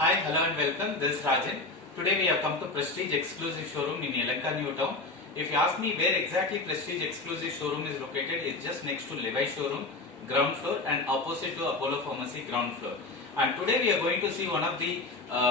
Hi, hello and welcome. This is Rajan. Today we have come to Prestige Exclusive Showroom in Yelahanka New Town. If you ask me where exactly Prestige Exclusive Showroom is located, it's just next to Levi Showroom, ground floor, and opposite to Apollo Pharmacy, ground floor. And today we are going to see one of the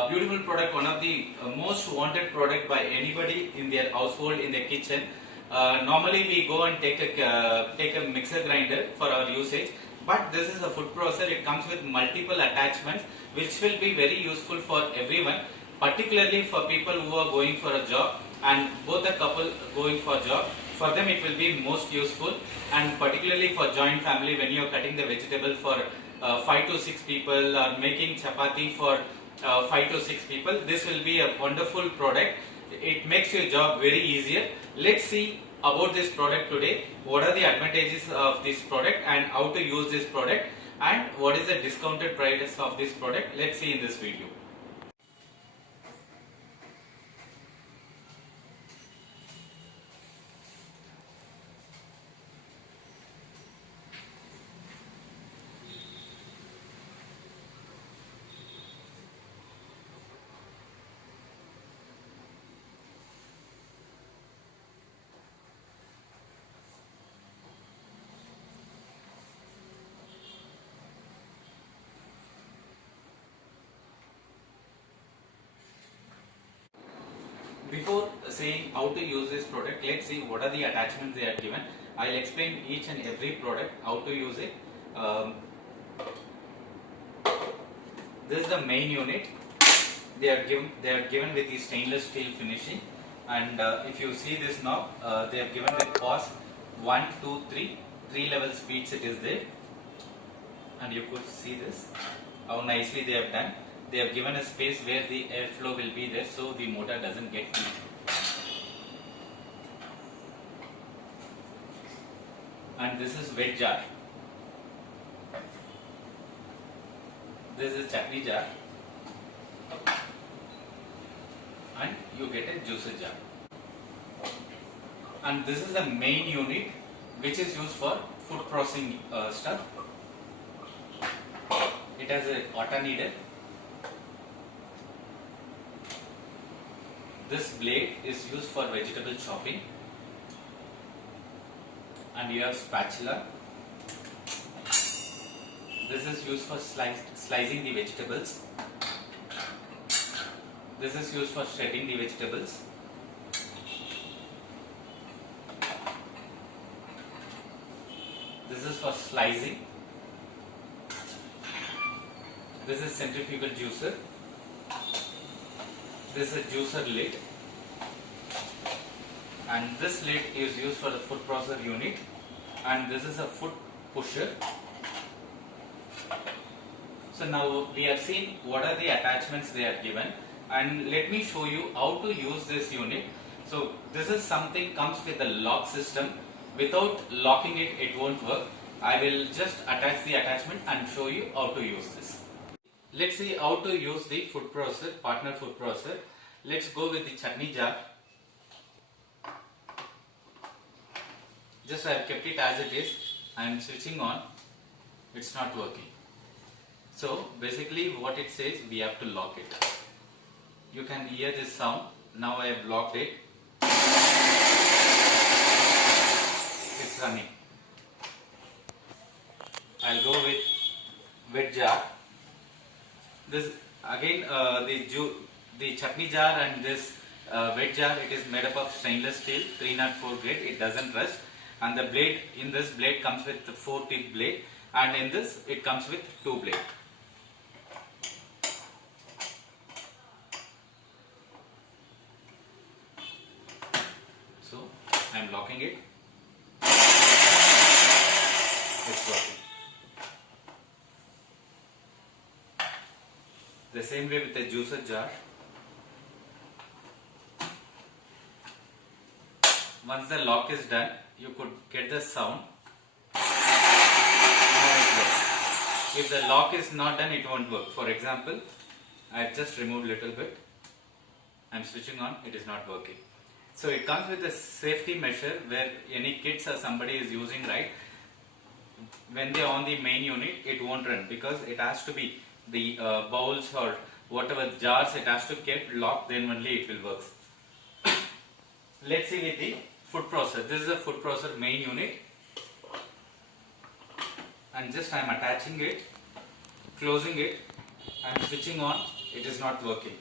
beautiful product, one of the most wanted product by anybody in their household, in their kitchen. Normally we go and take a mixer grinder for our usage, but this is a food processor. It comes with multiple attachments which will be very useful for everyone, particularly for people who are going for a job and both the couple going for a job. For them it will be most useful, and particularly for joint family when you are cutting the vegetable for 5 to 6 people or making chapati for 5 to 6 people. This will be a wonderful product. It makes your job very easier. Let's see about this product today. What are the advantages of this product and how to use this product, and what is the discounted price of this product. Let's see in this video. Before saying how to use this product, let's see what are the attachments they are given. I'll explain each and every product, how to use it. This is the main unit. They are given with the stainless steel finishing, and if you see this knob, they are given with pause 1, 2, 3, 3 level speeds it is there, and you could see this how nicely they have done. They have given a space where the airflow will be there, so the motor doesn't get heat. And this is wet jar. This is chutney jar, and you get a juicer jar. And this is the main unit which is used for food processing stuff. It has a water needle. This blade is used for vegetable chopping, and you have spatula. This is used for slicing the vegetables. This is used for shredding the vegetables. This is for slicing. This is centrifugal juicer. This is a juicer lid, and this lid is used for the food processor unit, and this is a food pusher. So now we have seen what are the attachments they are given, and let me show you how to use this unit. So this is something comes with a lock system. Without locking it, it won't work. I will just attach the attachment and show you how to use this. Let's see how to use the food processor, partner food processor. Let's go with the chutney jar. Just I have kept it as it is. I am switching on. It's not working. So basically what it says, we have to lock it. You can hear this sound. Now I have locked it. It's running. I'll go with wet jar. This again the chutney jar and this wet jar, it is made up of stainless steel 304 grade. It doesn't rust, and the blade in this blade comes with the 4 teeth blade, and in this it comes with 2 blade. So I am locking it. It's working. The same way with the juicer jar. Once the lock is done, you could get the sound. If the lock is not done, it won't work. For example, I have just removed little bit. I am switching on, it is not working. So it comes with a safety measure where any kids or somebody is using, right? when they are on the main unit, it won't run because it has to be the bowls or whatever jars it has to keep locked, then only it will work. Let's see with the food processor. This is a food processor main unit, and just I am attaching it, closing it, and switching on. It is not working.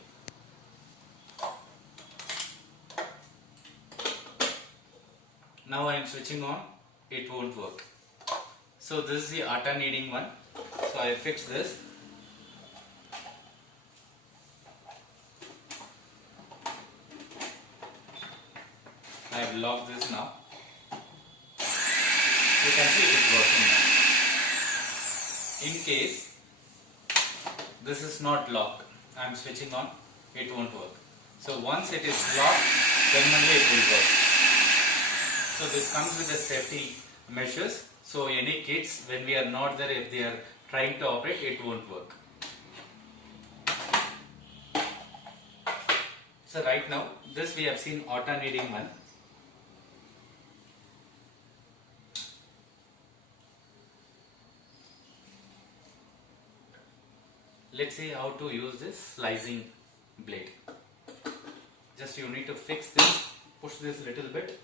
Now I am switching on. It won't work. So this is the atta kneading one. So I fix this. I have locked this now. You can see it is working now. In case this is not locked, I am switching on, it won't work. So once it is locked, then only it will work. So this comes with the safety measures. So any kids, when we are not there, if they are trying to operate, it won't work. So right now, this we have seen atta kneading one. Let's see how to use this slicing blade. Just you need to fix this, push this little bit.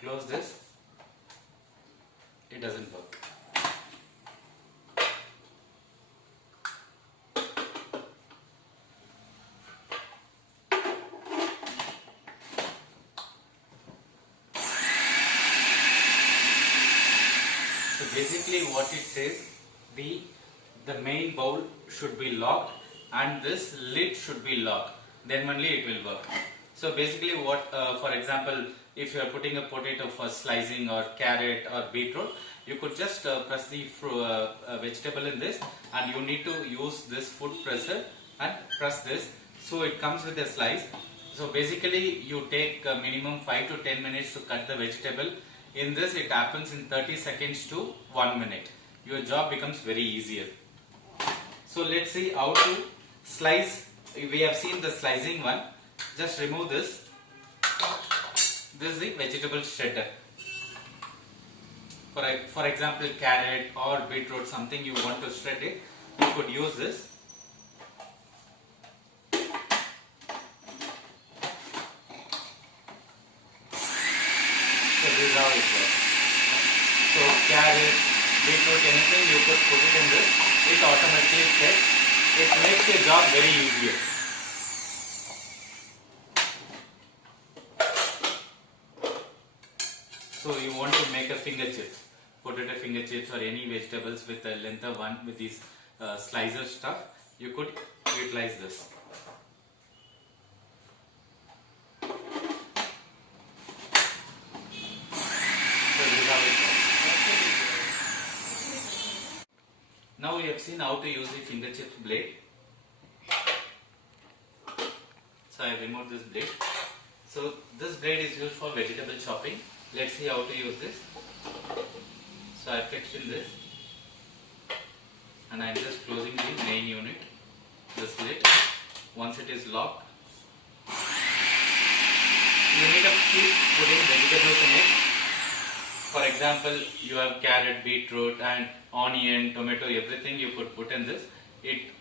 Close this. It doesn't work. So basically what it says, the main bowl should be locked and this lid should be locked, then only it will work. So basically what, for example, if you are putting a potato for slicing or carrot or beetroot, you could just press the vegetable in this, and you need to use this food presser and press this, so it comes with a slice. So basically you take minimum 5 to 10 minutes to cut the vegetable. In this it happens in 30 seconds to 1 minute. Your job becomes very easier. So let's see how to slice. We have seen the slicing one. Just remove this. This is the vegetable shredder. For example, carrot or beetroot, something you want to shred it, you could use this. So this is how it works. So carrot, beetroot, anything you could put it in this, it automatically sets. It makes your job very easier. So you want to make a finger chips, potato finger chips or any vegetables with a length of one with these slicer stuff, you could utilize this. So this is how it works. Now we have seen how to use the finger chips blade. So I have removed this blade. So this blade is used for vegetable chopping. Let's see how to use this. So I fixed in this, and I am just closing the main unit, this lid. Once it is locked, you need to keep putting vegetables in it. For example, you have carrot, beetroot and onion, tomato, everything you could put in this. It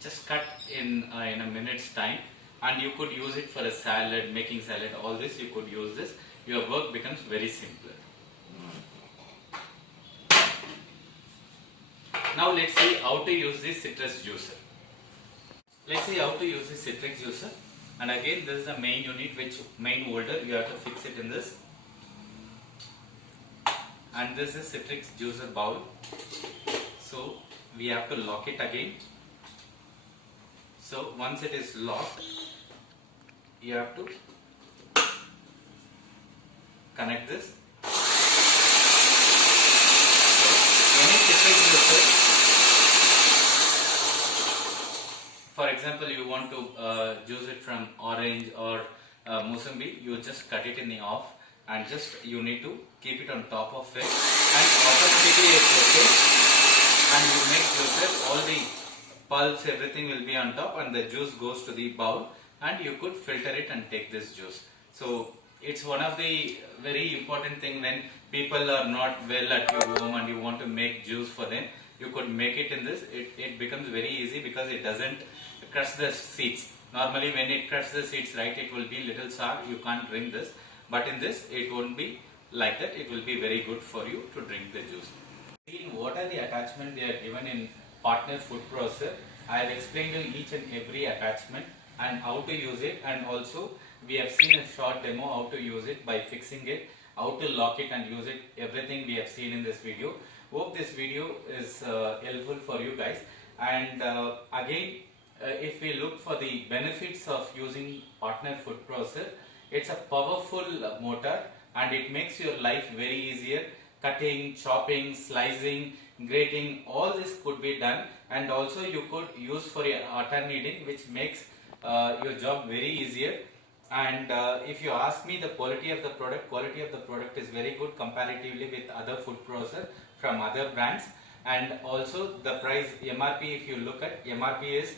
just cut in a minute's time, and you could use it for a salad, making salad, all this you could use this. Your work becomes very simpler. Now let's see how to use the citrus juicer. Let's see how to use the citrus juicer. And again, this is the main unit, which main holder, you have to fix it in this. And this is citrus juicer bowl. So we have to lock it again. So once it is locked, you have to connect this. Any citrus juicer, for example, you want to juice it from orange or Mosambi, you just cut it in the off, and just you need to keep it on top of it, and automatically it's okay. And you make juices, all the pulps, everything will be on top, and the juice goes to the bowl, and you could filter it and take this juice. So it's one of the very important thing when people are not well at your home and you want to make juice for them. You could make it in this. It becomes very easy because it doesn't crush the seeds. Normally when it crushes the seeds, right, it will be little sour. You can't drink this. But in this, it won't be like that. It will be very good for you to drink the juice. See what are the attachments they are given in Partner Food Processor. I have explained you each and every attachment and how to use it, and also we have seen a short demo how to use it by fixing it, how to lock it and use it. Everything we have seen in this video. Hope this video is helpful for you guys. And again, if we look for the benefits of using Partner Food Processor, it's a powerful motor and it makes your life very easier. Cutting, chopping, slicing, grating, all this could be done, and also you could use for your atta kneading, which makes your job very easier. And if you ask me the quality of the product is very good comparatively with other food processor from other brands. And also the price MRP, if you look at MRP is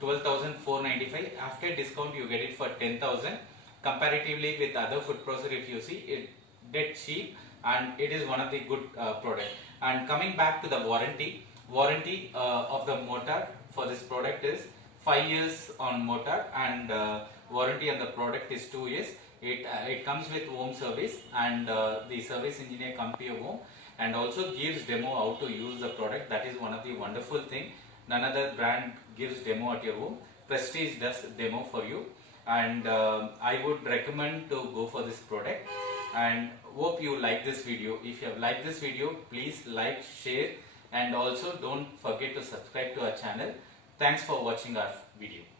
12,495. After discount you get it for 10,000. Comparatively with other food processor, if you see, it dead cheap and it is one of the good product. And coming back to the warranty of the motor for this product is 5 years on motor, and warranty on the product is 2 years. It comes with home service, and the service engineer comes to your home and also gives demo how to use the product. That is one of the wonderful thing. None other brand gives demo at your home. Prestige does demo for you, and I would recommend to go for this product. And hope you like this video. If you have liked this video, please like, share, and also don't forget to subscribe to our channel. Thanks for watching our video.